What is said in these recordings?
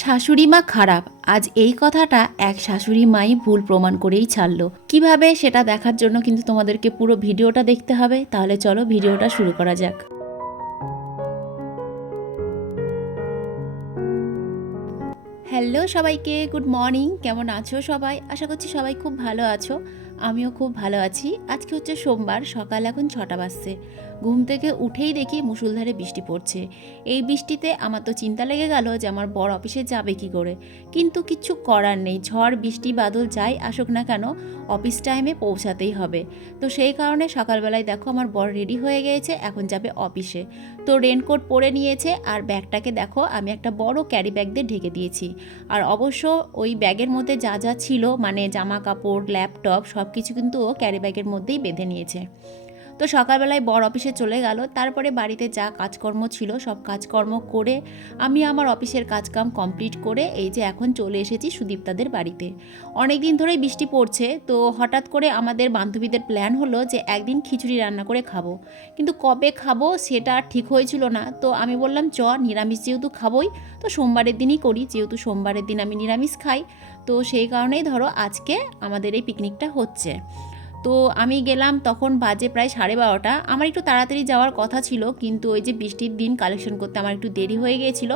শাশুড়ি মা খারাপ। আজ এই কথাটা এক শাশুড়ি মাই ভুল প্রমাণ করেই ছাড়লো। কীভাবে সেটা দেখার জন্য কিন্তু তোমাদেরকে পুরো ভিডিওটা দেখতে হবে, তাহলে চলো ভিডিওটা শুরু করা যাক। হ্যালো সবাইকে, গুড মর্নিং, কেমন আছো সবাই? আশা করছি সবাই খুব ভালো আছো। আমিও খুব ভালো আছি। আজকে হচ্ছে সোমবার, সকাল এখন ছটা বাজছে। ঘুম থেকে উঠেই দেখি মুসুলধারে বৃষ্টি পড়ছে। এই বৃষ্টিতে আমার তো চিন্তা লেগে গেল যে আমার বড় অফিসে যাবে কি করে। কিন্তু কিচ্ছু করার নেই, ঝড়, বৃষ্টি, বাদল যাই আসুক না কেন অফিস টাইমে পৌঁছাতেই হবে। তো সেই কারণে সকালবেলায় দেখো আমার বর রেডি হয়ে গিয়েছে, এখন যাবে অফিসে। তো রেনকোট পরে নিয়েছে আর ব্যাগটাকে দেখো, আমি একটা বড় ক্যারি ব্যাগ দিয়ে ঢেকে দিয়েছি। আর অবশ্য ওই ব্যাগের মধ্যে যা যা ছিল মানে জামা কাপড় ল্যাপটপ সব কিছু কিন্তু ও ক্যারি ব্যাগের মধ্যেই বেঁধে নিয়েছে। তো সকালবেলায় বর অফিসে চলে গেল। তারপরে বাড়িতে যা কাজকর্ম ছিল, সব কাজকর্ম করে আমি আমার অফিসের কাজকাম কমপ্লিট করে এই যে এখন চলে এসেছি সুদীপ্তাদের বাড়িতে। অনেক দিন ধরেই বৃষ্টি পড়ছে, তো হঠাৎ করে আমাদের বান্ধবীদের প্ল্যান হলো যে একদিন খিচুড়ি রান্না করে খাব। কিন্তু কবে খাব সেটা ঠিক হয়েছিল না। তো আমি বললাম, চ, নিরামিষ যেহেতু খাবোই, তো সোমবারের দিনই করি। যেহেতু সোমবারের দিন আমি নিরামিষ খাই, তো সেই কারণেই ধরো আজকে আমাদের এই পিকনিকটা হচ্ছে। তো আমি গেলাম তখন বাজে প্রায় সাড়ে বারোটা। আমার একটু তাড়াতাড়ি যাওয়ার কথা ছিল, কিন্তু ওই যে বৃষ্টির দিন কালেকশন করতে আমার একটু দেরি হয়ে গিয়েছিল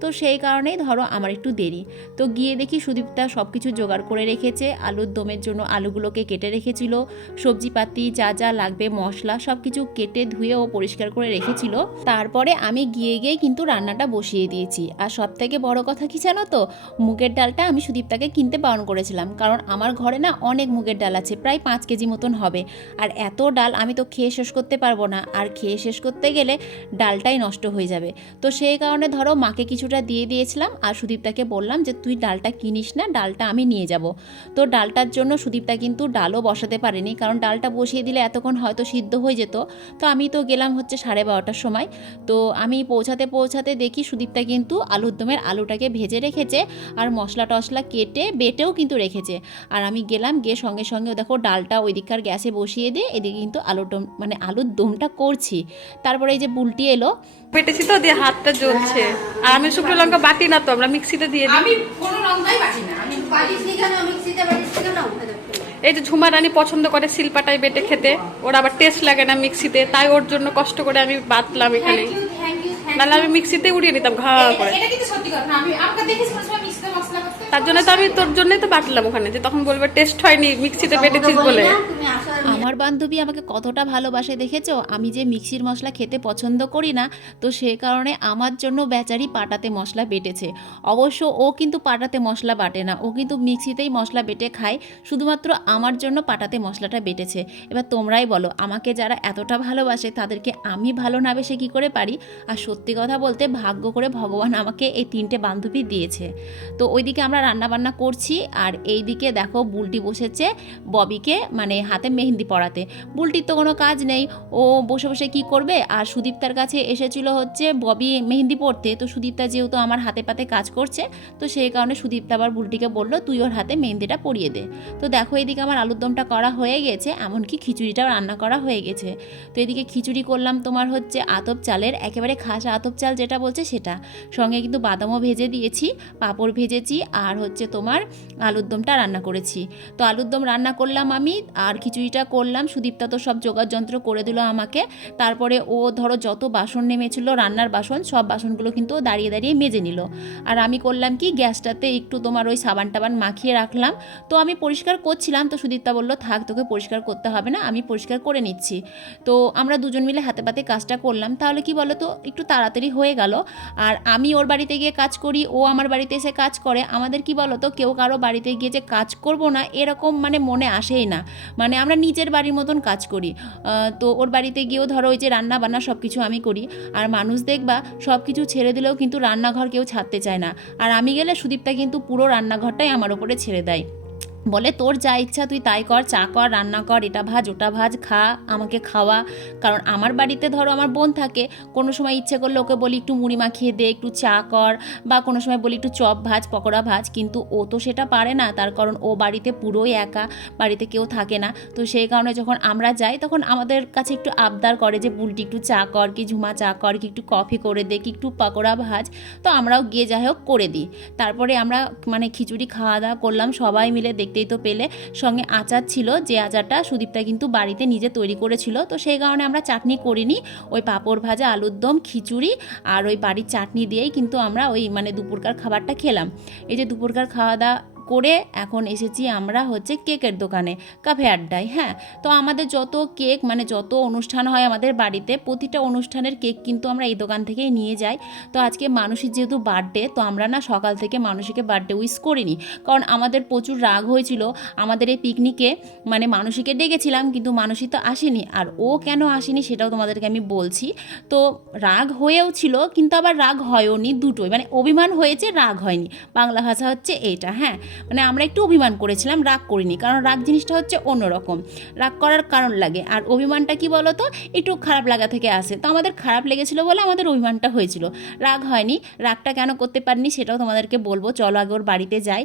তো সেই কারণেই ধরো আমার একটু দেরি। তো গিয়ে দেখি সুদীপটা সব কিছু জোগাড় করে রেখেছে, আলুর দমের জন্য আলুগুলোকে কেটে রেখেছিল, সবজিপাতি যা যা লাগবে মশলা সব কিছু কেটে ধুয়ে ও পরিষ্কার করে রেখেছিল। তারপরে আমি গিয়ে গিয়ে কিন্তু রান্নাটা বসিয়ে দিয়েছি। আর সব থেকে বড় কথা কি জানো তো? মুগের ডালটা আমি সুদীপটাকে কিনতে বারণ করেছিলাম। কারণ আমার ঘরে না অনেক মুগের ডাল আছে, প্রায় পাঁচ কেজি মতন হবে। আর এত ডাল আমি তো খেয়ে শেষ করতে পারব না। আর খেয়ে শেষ করতে গেলে ডালটাই নষ্ট হয়ে যাবে। তো সেই কারণে ধরো মাকে কিছুটা দিয়ে দিয়েছিলাম আর সুদীপটাকে বললাম যে, তুই ডালটা কিনিস না, ডালটা আমি নিয়ে যাব। তো ডালটার জন্য সুদীপটা কিন্তু ডালও বসাতে পারেনি। কারণ ডালটা বসিয়ে দিলে এতক্ষণ হয়তো সিদ্ধ হয়ে যেত। তো আমি তো গেলাম হচ্ছে সাড়ে বারোটার সময়। তো আমি পৌঁছাতে পৌঁছাতে দেখি সুদীপটা কিন্তু আলুর দমের আলুটাকে ভেজে রেখেছে আর মশলা টশলা কেটে বেটেও কিন্তু রেখেছে। আর আমি গেলাম গিয়ে সঙ্গে সঙ্গে দেখো ডালটা ওই দিককার গ্যাসে বসিয়ে দিয়ে এদিকে কিন্তু আলুর দম মানে আলুর দমটা করছি। তারপরে এই যে বুলটি এলো। পেটেছি তো দিয়ে হাতটা জ্বলছে। আর আমি শুকনো লঙ্কা বাটি না তো আমরা মিক্সিতে দিয়ে দিই। আমি কোনো লঙ্কাই বাটি না। আমি বাড়ির কেন মিক্সিতে বাড়ির কেন এই যে ঝুমা রানী পছন্দ করে শিলপাটায় বেটে খেতে ওর আবার টেস্ট লাগে না মিক্সিতে তাই ওর জন্য কষ্ট করে আমি বাটলাম এখানে। নাহলে আমি মিক্সিতে উড়িয়ে নিতাম ঘা করে। এটা কিন্তু সত্যি কথা আমি আমাকে দেখিস কোনো সময় মিক্সিতে তার জন্য তো আমি তোর জন্যই তো বাটলাম ওখানে যে তখন বলবে টেস্ট হয়নি মিক্সিতে বেটেছিস বলে। আমার বান্ধবী আমাকে কতটা ভালোবাসে দেখেছ? আমি যে মিক্সির মশলা খেতে পছন্দ করি না তো সে কারণে আমার জন্য বেচারি পাটাতে মশলা বেটেছে। অবশ্য ও কিন্তু পাটাতে মশলা বাটে না ও কিন্তু মিক্সিতেই মশলা বেটে খায় শুধুমাত্র আমার জন্য পাটাতে মশলাটা বেটেছে। এবার তোমরাই বলো আমাকে যারা এতটা ভালোবাসে তাদেরকে আমি ভালো না বেসে কী করে পারি? আর সত্যি কথা বলতে ভাগ্য করে ভগবান আমাকে এই তিনটে বান্ধবী দিয়েছে। তো ওইদিকে আমরা রান্নাবান্না করছি আর এই দিকে দেখো বুলটি বসেছে ববিকে মানে হাতে মেহেন্দি পড়াতে বুলটির তো কোনো কাজ নেই, ও বসে বসে কি করবে? আর সুদীপ্তার কাছে এসেছিল হচ্ছে ববি মেহেন্দি পড়তে তো সুদীপ্তা যেহেতু আমার হাতে পাতে কাজ করছে, তো সেই কারণে সুদীপ্তা আবার বুলটিকে বলল, তুই ওর হাতে মেহেন্দিটা পরিয়ে দে। তো দেখো এদিকে আমার আলুর দমটা করা হয়ে গেছে, এমনকি খিচুড়িটাও রান্না করা হয়ে গেছে। তো এদিকে খিচুড়ি করলাম তোমার হচ্ছে আতপ চালের, একেবারে খাসা আতপ চাল যেটা বলছে সেটা। সঙ্গে কিন্তু বাদামও ভেজে দিয়েছি, পাঁপড় ভেজেছি আর হচ্ছে তোমার আলুর দমটা রান্না করেছি। তো আলুর দম রান্না করলাম আমি, আর খিচুড়িটা করলাম। সুদীপ্তা তো সব জোগাড় যন্ত্র করে দিল আমাকে। তারপরে ও ধরো যত বাসন নেমেছিল, রান্নার বাসন, সব বাসনগুলো কিন্তু ও দাঁড়িয়ে দাঁড়িয়ে মেজে নিল। আর আমি করলাম কি, গ্যাসটাতে একটু তোমার ওই সাবান টাবান মাখিয়ে রাখলাম। তো আমি পরিষ্কার করছিলাম। তো সুদীপ্তা বলল, থাক, তোকে পরিষ্কার করতে হবে না, আমি পরিষ্কার করে নিচ্ছি। তো আমরা দুজন মিলে হাতে পাতে কাজটা করলাম। তাহলে কি বলো তো একটু তাড়াতাড়ি হয়ে গেল। আর আমি ওর বাড়িতে গিয়ে কাজ করি, ও আমার বাড়িতে এসে কাজ করে। আমাদের কি বলো তো কেউ কারও বাড়িতে গিয়ে যে কাজ করব না, এরকম মানে মনে আসেই না। মানে আমরা নিজের বাড়ির মতন কাজ করি। তো ওর বাড়িতে গিয়েও ধরো ওই যে রান্না বান্না সব কিছু আমি করি। আর মানুষ দেখবা সব কিছু ছেড়ে দিলেও কিন্তু রান্নাঘর কেউ ছাড়তে চায় না। আর আমি গেলে সুদীপটা কিন্তু পুরো রান্নাঘরটাই আমার ওপরে ছেড়ে দেয়। বলে, তোর যা ইচ্ছা তুই তাই কর, চা কর, রান্না কর, এটা ভাজ, ওটা ভাজ, খা, আমাকে খাওয়া। কারণ আমার বাড়িতে ধরো আমার বোন থাকে, কোনো সময় ইচ্ছে করলে ওকে বলি, একটু মুড়ি মাখিয়ে দে, একটু চা কর। বা কোনো সময় বলি, একটু চপ ভাজ, পকোড়া ভাজ। কিন্তু ও তো সেটা পারে না, তার কারণ ও বাড়িতে পুরোই একা, বাড়িতে কেউ থাকে না। তো সেই কারণে যখন আমরা যাই, তখন আমাদের কাছে একটু আবদার করে যে, বুলটি একটু চা কর, কি ঝুমা চা কর, কি একটু কফি করে দে, কি একটু পকোড়া ভাজ। তো আমরাও গিয়ে যাই হোক করে দিই। তারপরে আমরা মানে খিচুড়ি খাওয়া দাওয়া করলাম, সবাই মিলে দেখতেই তো পেলে। সঙ্গে আচার ছিল, যে আচারটা সুদীপটা কিন্তু বাড়িতে নিজে তৈরি করেছিল। তো সেই কারণে আমরা চাটনি করিনি। ওই পাঁপড় ভাজা, আলুর দম, খিচুড়ি আর ওই বাড়ির চাটনি দিয়েই কিন্তু আমরা ওই মানে দুপুরকার খাবারটা খেলাম। এই যে দুপুরকার খাওয়া দাওয়া করে এখন এসেছি আমরা হচ্ছে কেকের দোকানে, কাফে আড্ডায় হ্যাঁ? তো আমাদের যত কেক মানে যত অনুষ্ঠান হয় আমাদের বাড়িতে, প্রতিটা অনুষ্ঠানের কেক কিন্তু আমরা এই দোকান থেকেই নিয়ে যাই। তো আজকে মানুষের যেহেতু বার্থডে, তো আমরা না সকাল থেকে মানুষকে বার্থডে উইশ করিনি। কারণ আমাদের প্রচুর রাগ হয়েছিল আমাদের এই পিকনিকে মানে মানুষকে ডেকেছিলাম, কিন্তু মানুষই তো আসেনি। আর ও কেন আসেনি সেটাও তোমাদেরকে আমি বলছি। তো রাগ হয়েও ছিল, কিন্তু আবার রাগ হয়ওনি দুটোই। মানে অভিমান হয়েছে, রাগ হয়নি। বাংলা ভাষা হচ্ছে এটা হ্যাঁ? মানে আমরা একটু অভিমান করেছিলাম, রাগ করিনি। কারণ রাগ জিনিসটা হচ্ছে অন্যরকম। রাগ করার কারণ লাগে। আর অভিমানটা কি বলো তো একটু খারাপ লাগা থেকে আসে। তো আমাদের খারাপ লেগেছিল বলে আমাদের অভিমানটা হয়েছিল। রাগ হয়নি। রাগটা কেন করতে পারিনি সেটাও তোমাদেরকে বলব। চলো আগে ওর বাড়িতে যাই।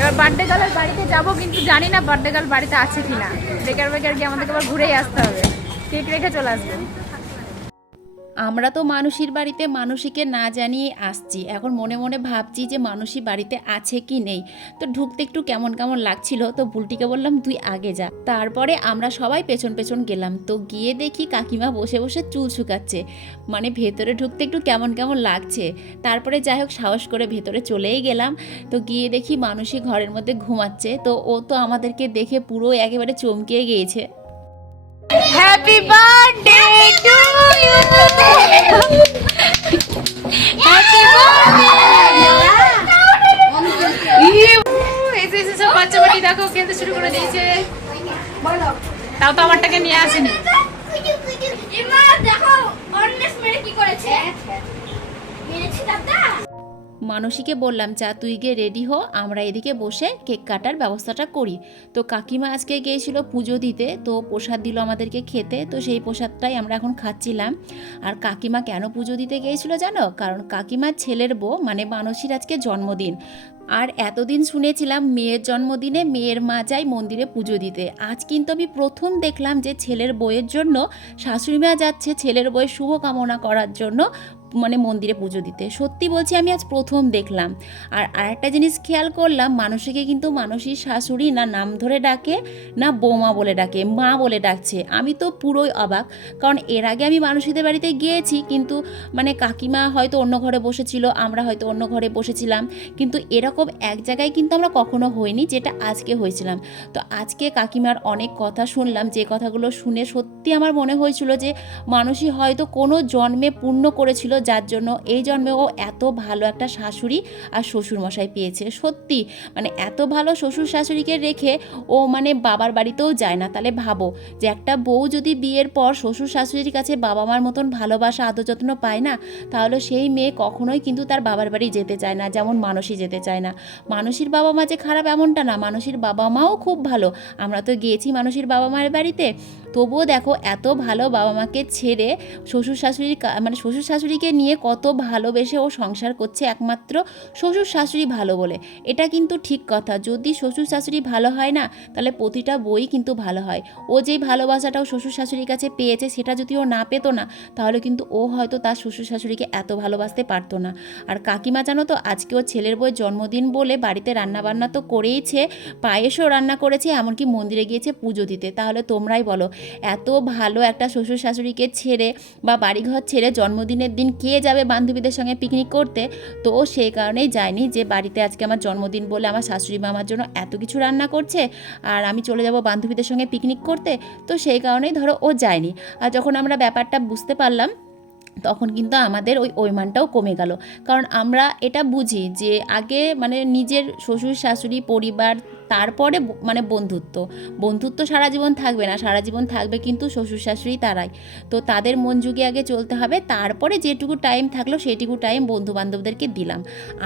এবার বার্থডে গার্লের বাড়িতে যাব কিন্তু জানি না বার্থডে গার্ল বাড়িতে আছে কিনা। বেকার বেকার গিয়ে আমাদেরকে আবার ঘুরেই আসতে হবে। কেক রেখে চলে আসবে। আমরা তো মানুষের বাড়িতে মানুষীকে না জানিয়ে আসছি। এখন মনে মনে ভাবছি যে মানুষই বাড়িতে আছে কি নেই। তো ঢুকতে একটু কেমন কেমন লাগছিল, তো বুলটিকে বললাম তুই আগে যা। তারপরে আমরা সবাই পেছন পেছন গেলাম, তো গিয়ে দেখি কাকিমা বসে বসে চুল শুকাচ্ছে। মানে ভেতরে ঢুকতে একটু কেমন কেমন লাগছে। তারপরে যাই হোক, সাহস করে ভেতরে চলেই গেলাম। তো গিয়ে দেখি মানুষই ঘরের মধ্যে ঘুমাচ্ছে, তো ও তো আমাদেরকে দেখে পুরো একেবারে চমকে গিয়েছে। Happy birthday to you happy birthday দেখো, খেলতে শুরু করে দিয়েছে তাও তো আমারটাকে নিয়ে আসেনি এমা দেখো অন্নেস মেরে কি করেছে মেরেছি দাদা মানসীকে বললাম চা তুই গিয়ে রেডি হো, আমরা এদিকে বসে কেক কাটার ব্যবস্থাটা করি। তো কাকিমা আজকে গিয়েছিল পুজো দিতে, তো প্রসাদ দিল আমাদেরকে খেতে, তো সেই প্রসাদটাই আমরা এখন খাচ্ছিলাম। আর কাকিমা কেন পুজো দিতে গিয়েছিল জানো? কারণ কাকিমার ছেলের বউ মানে মানসীর আজকে জন্মদিন। আর এতদিন শুনেছিলাম মেয়ের জন্মদিনে মেয়ের মা যায় মন্দিরে পুজো দিতে। আজ কিন্তু আমি প্রথম দেখলাম যে ছেলের বইয়ের জন্য শাশুড়ি মা যাচ্ছে ছেলের বইয়ের শুভ কামনা করার জন্য মানে মন্দিরে পুজো দিতে। সত্যি বলছি আমি আজ প্রথম দেখলাম। আর আরেকটা জিনিস খেয়াল করলাম, মানুষকে কিন্তু মানুষের শাশুড়ি না নাম ধরে ডাকে, না বৌমা বলে ডাকে, মা বলে ডাকছে। আমি তো পুরোই অবাক, কারণ এর আগে আমি মানুষীদের বাড়িতে গিয়েছি, কিন্তু মানে কাকিমা হয়তো অন্য ঘরে বসেছিল, আমরা হয়তো অন্য ঘরে বসেছিলাম, কিন্তু এরকম এক জায়গায় কিন্তু আমরা কখনো হইনি যেটা আজকে হয়েছিলাম। তো আজকে কাকিমার অনেক কথা শুনলাম, যে কথাগুলো শুনে সত্যি আমার মনে হয়েছিল যে মানুষই হয়তো কোনো জন্মে পূর্ণ করেছিল, যার জন্য এই জন্মে ও এত ভালো একটা শাশুড়ি আর শ্বশুরমশাই পেয়েছে। সত্যি মানে এত ভালো শ্বশুর শাশুড়িকে রেখে ও মানে বাবার বাড়িতেও যায় না। তাহলে ভাবো যে একটা বউ যদি বিয়ের পর শ্বশুর শাশুড়ির কাছে বাবা মার মতন ভালোবাসা, আদর যত্ন পায় না, তাহলে সেই মেয়ে কখনোই কিন্তু তার বাবার বাড়ি যেতে চায় না, যেমন মানুষই যেতে চায় না। মানুষের বাবা মা যে খারাপ এমনটা না, মানুষের বাবা মাও খুব ভালো। আমরা তো গিয়েছি মানুষের বাবা মায়ের বাড়িতে। তবুও দেখো, এত ভালো বাবা মাকে ছেড়ে শ্বশুর শাশুড়ির মানে শ্বশুর শাশুড়িকে নিয়ে কত ভালোবেসে ও সংসার করছে একমাত্র শ্বশুর শাশুড়ি ভালো বলে। এটা কিন্তু ঠিক কথা। যদি শ্বশুর শাশুড়ি ভালো হয় না, তাহলে প্রতিটা বই কিন্তু ভালো হয়। ও যেই ভালোবাসাটাও শ্বশুর শাশুড়ির কাছে পেয়েছে, সেটা যদি ও না পেতো না, তাহলে কিন্তু ও হয়তো তার শ্বশুর শাশুড়িকে এত ভালোবাসতে পারতো না। আর কাকিমা জানো তো, আজকে ও ছেলের বই জন্মদিন বলে বাড়িতে রান্নাবান্না তো করেইছে, পায়েসও রান্না করেছে, এমনকি মন্দিরে গিয়েছে পুজো দিতে। তাহলে তোমরাই বলো, এত ভালো একটা শ্বশুর শাশুড়িকে ছেড়ে বা বাড়িঘর ছেড়ে জন্মদিনের দিন কে যাবে বান্ধবীদের সঙ্গে পিকনিক করতে? তো সেই কারণেই যায়নি যে বাড়িতে আজকে আমার জন্মদিন বলে আমার শাশুড়ি মা আমার জন্য এত কিছু রান্না করছে আর আমি চলে যাব বান্ধবীদের সঙ্গে পিকনিক করতে? তো সেই কারণেই ধরো ও যায়নি। আর যখন আমরা ব্যাপারটা বুঝতে পারলাম তখন কিন্তু আমাদের ওই অভিমানটাও কমে গেল। কারণ আমরা এটা বুঝি যে আগে মানে নিজের শ্বশুর শাশুড়ি পরিবার তারপরে মানে বন্ধুত্ব। বন্ধুত্ব সারা জীবন থাকবে না, সারা জীবন থাকবে কিন্তু শ্বশুর শাশুড়ি তারাই। তো তাদের মন যুগে আগে চলতে হবে, তারপরে যেটুকু টাইম থাকল সেটুকু টাইম বন্ধু বান্ধবদেরকে দিলাম।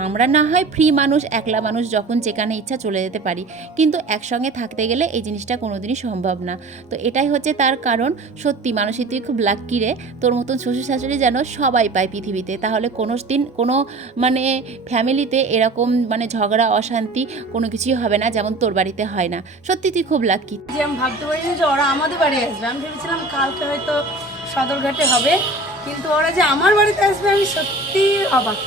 আমরা না হয় ফ্রি মানুষ, একলা মানুষ যখন যেখানে ইচ্ছা চলে যেতে পারি, কিন্তু একসঙ্গে থাকতে গেলে এই জিনিসটা কোনোদিনই সম্ভব না। তো এটাই হচ্ছে তার কারণ। সত্যি মানুষই তুই খুব লাক্কি রে। তোর মতন শ্বশুর শাশুড়ি যেন সবাই পায় পৃথিবীতে। তাহলে কোনো দিন কোনো মানে ফ্যামিলিতে এরকম মানে ঝগড়া, অশান্তি কোনো কিছুই হবে না। যেমন তোর বাড়িতে হয় না। সত্যি তুই খুব লাক্কি যে আমি ভাবতে পারিনি যে ওরা আমাদের বাড়ি আসবে। আমি ভেবেছিলাম কালকে হয়তো সদরঘাটে হবে। কিন্তু ওরা যে আমার বাড়িতে আসবে আমি সত্যি অবাক।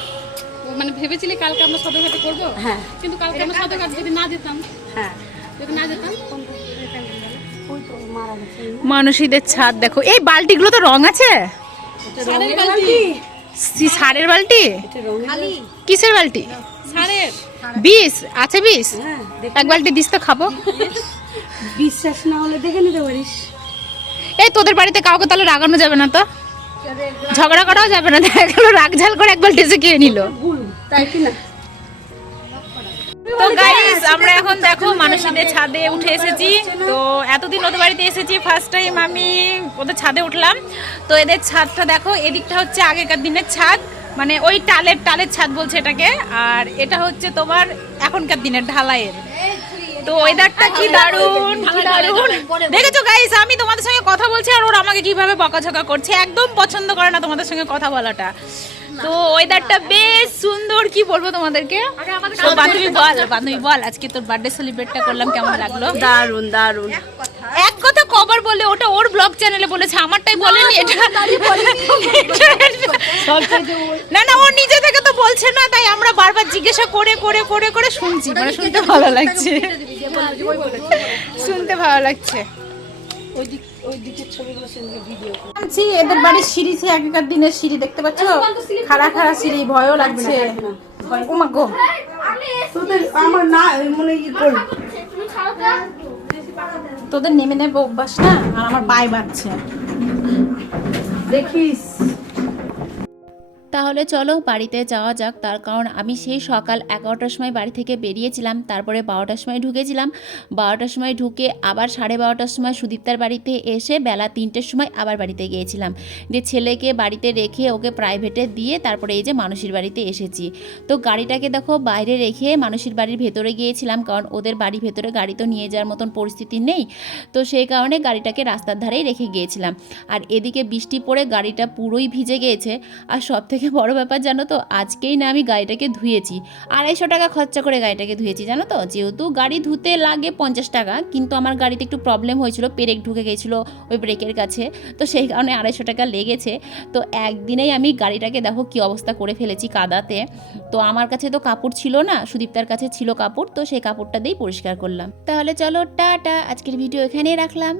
মানে ভেবেছিলি কালকে আমরা সদরঘাটে করব? হ্যাঁ। কিন্তু কালকে আমরা সদরঘাট যদি না যেতাম। হ্যাঁ। যদি না গেছে। মানুষীদের ছাদ দেখো। এই বালতিগুলো তো রং আছে? সারের বালতি? সারের বালতি? এটা কিসের বালতি? বিষ আছে বিষ? হ্যাঁ এক বালতি দিস তো খাব। বিশ্বাস না হলে দেখে নিতে পারিস। এই তোদের বাড়িতে কাউকে তাহলে রাগানো যাবে না তো? ঝগড়া করাও যাবে না। দেখা গেলো রাগ ঝাল করে এক বালতি এসে খেয়ে নিল। তাই কি না? তো গাইস আমরা এখন দেখো মানুষদের ছাদে উঠে এসেছি। তো এতদিন ওদের বাড়িতে এসেছি ফার্স্ট টাইম আমি ওদের ছাদে উঠলাম। তো এদের ছাদটা দেখো এদিকটা হচ্ছে আগেকার দিনের ছাদ। মানে ওই টালের টালের ছাদ বলছে এটাকে আর এটা হচ্ছে তোমার এখনকার দিনের ঢালাইয়ের। তো ওয়েদারটা কি দারুণ কি দারুণ। দেখেছ গাইস আমি তোমাদের সঙ্গে কথা বলছি আর ওরা আমাকে কীভাবে বকাঝকা করছে একদম পছন্দ করে না তোমাদের সঙ্গে কথা বলাটা। তো ওয়েদারটা বেশ সুন্দর কি বলব তোমাদেরকে? তো বান্ধবী বল বান্ধবী বল আজকে তোর বার্থডে সেলিব্রেটটা করলাম কেমন লাগল? দারুণ দারুণ এক কথা। কবার বলে ওটা ওর ব্লগ চ্যানেলে বলেছে আমারটাই বলেনি এটা না না ও নিজে থেকে তো বলছে না তাই আমরা বারবার জিজ্ঞাসা করে করে করে করে শুনছি মানে শুনতে ভালো লাগছে। শুনতে ভালো লাগছে। ওই দিক ওই দিকের ছবিগুলো সেদিকে ভিডিও আনছি এদের বাড়ির সিঁড়ি সে আগেকার দিনের সিঁড়ি দেখতে পাচ্ছ? খাড়া খাড়া সিঁড়ি ভয়ও লাগছে। ও গো। তোদের আমার না মনে ই করবি তুমি ছাড়ো তো। তোদের নেমে নেব অভ্যাস না? আর আমার বাই বাড়ছে দেখিস। তাহলে চলো বাড়িতে যাওয়া যাক। তার কারণ আমি সেই সকাল এগারোটার সময় বাড়ি থেকে বেরিয়েছিলাম, তারপরে বারোটার সময় ঢুকেছিলাম বারোটার সময় ঢুকে আবার সাড়ে বারোটার সময় সুদীপ্তার বাড়িতে এসে বেলা তিনটের সময় আবার বাড়িতে গিয়েছিলাম। যে ছেলেকে বাড়িতে রেখে ওকে প্রাইভেটে দিয়ে তারপরে এই যে মানুষের বাড়িতে এসেছি। তো গাড়িটাকে দেখো বাইরে রেখে মানুষের বাড়ির ভেতরে গিয়েছিলাম, কারণ ওদের বাড়ির ভেতরে গাড়ি তো নিয়ে যাওয়ার মতন পরিস্থিতি নেই। তো সেই কারণে গাড়িটাকে রাস্তার ধারেই রেখে গিয়েছিলাম। আর এদিকে বৃষ্টি পড়ে গাড়িটা পুরোই ভিজে গিয়েছে আর সব থেকে বড় ব্যাপার জানো তো, আজকেই না আমি গাড়িটাকে ধুয়েছি। আড়াইশো টাকা খরচা করে গাড়িটাকে ধুয়েছি, জানো তো? যেহেতু গাড়ি ধুতে লাগে পঞ্চাশ টাকা, কিন্তু আমার গাড়িতে একটু প্রবলেম হয়েছিল, পেরেক ঢুকে গিয়েছিল ওই ব্রেকের কাছে, তো সেই কারণে আড়াইশো টাকা লেগেছে। তো একদিনেই আমি গাড়িটাকে দেখো কী অবস্থা করে ফেলেছি কাদাতে। তো আমার কাছে তো কাপড় ছিল না, সুদীপ্তার কাছে ছিল কাপড়, তো সেই কাপড়টা দিয়েই পরিষ্কার করলাম। তাহলে চলো, টাটা, আজকের ভিডিও এখানেই রাখলাম।